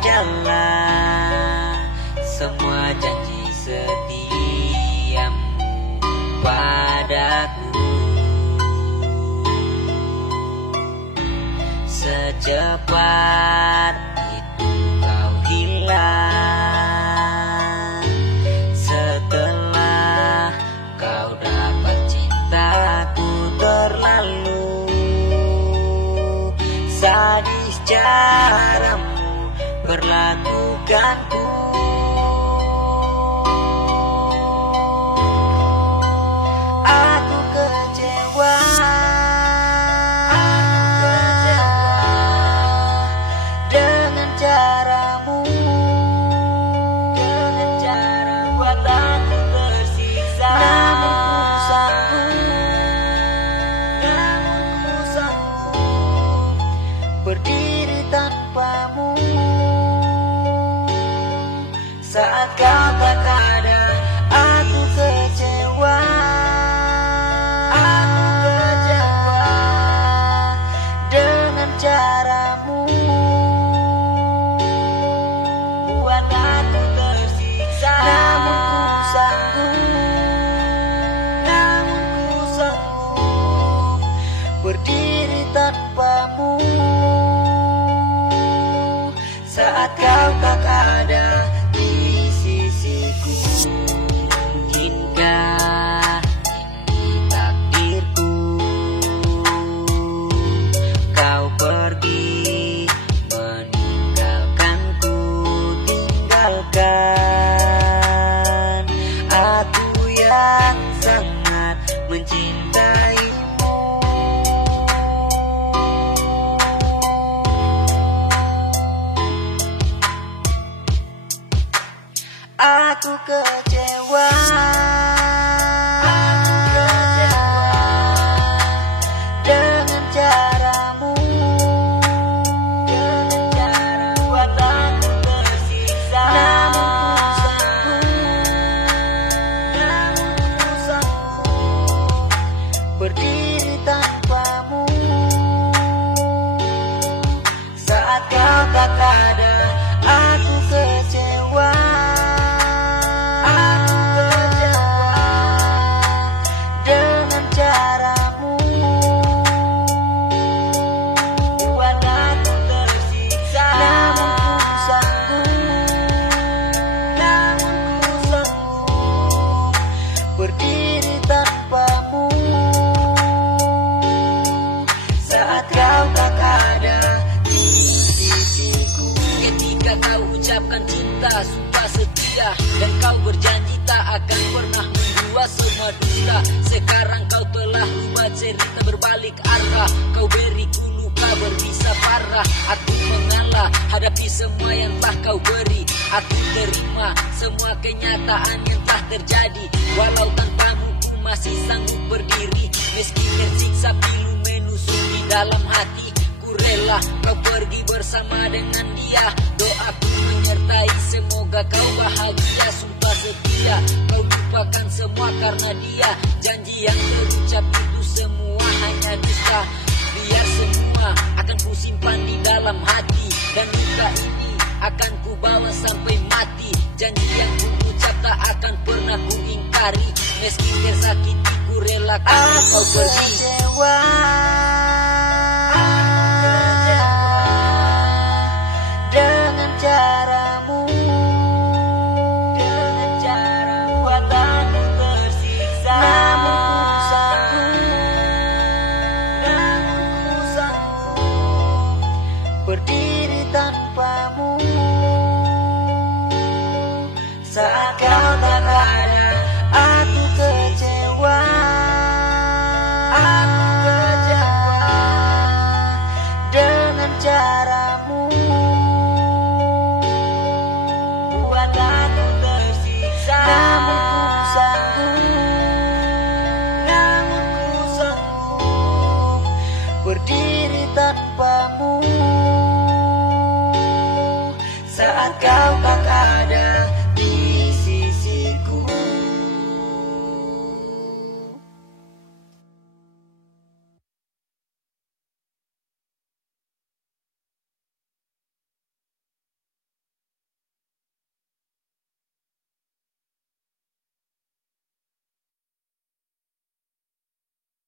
adalah semua janji setiamu padaku. Secepat itu kau hilang setelah kau dapat cintaku terlalu. Sadis caramu perlakukanku. Aku kecewa dengan caramu, buat aku tersiksa. Namun ku sanggup berdiri tanpamu saat kau tak ada. Aku kecewa, dengan caramu, buat aku tersiksa. Namun ku sanggup berdiri tanpamu saat kau tak ada di sisiku. Mungkinkah ini takdirku, kau pergi meninggalkanku, tinggalkan aku yang sangat mencintaimu. Aku kecewa dengan caramu, buat aku tersiksa. Namun ku sanggup berdiri tanpamu saat kau tak ada. Aku kecewa dengan caramu, buat aku tersiksa. Namun ku sanggup berdiri tanpamu saat kau tak ada di sisiku. Ketika kau ucapkan cinta, sumpah setia, dan kau berjanji tak akan pernah membuat semua dusta. Sekarang kau telah rubah cerita berbalik arah. Kau beriku luka berbisa parah. Aku mengalah hadapi semua yang telah kau beri. Aku terima semua kenyataan yang telah terjadi. Walau tanpamu ku masih sanggup berdiri. Meski tersiksa pilu menusuk di dalam hati, ku rela kau pergi bersama dengan dia. Doaku menyertai, semoga kau bahagia. Sumpah setia, kau lupakan semua karena dia. Janji yang terucap itu semua hanya dusta. Biar semua akan ku simpan di dalam hati, dan luka ini akan ku bawa sampai mati. Janji yang ku ucap tak akan pernah ku ingkari. Meski tersakiti ku relakan kau pergi. Dengan caramu, buat aku tersiksa. Namun ku sanggup berdiri tanpamu saat kau tak ada. Aku kecewa dengan cara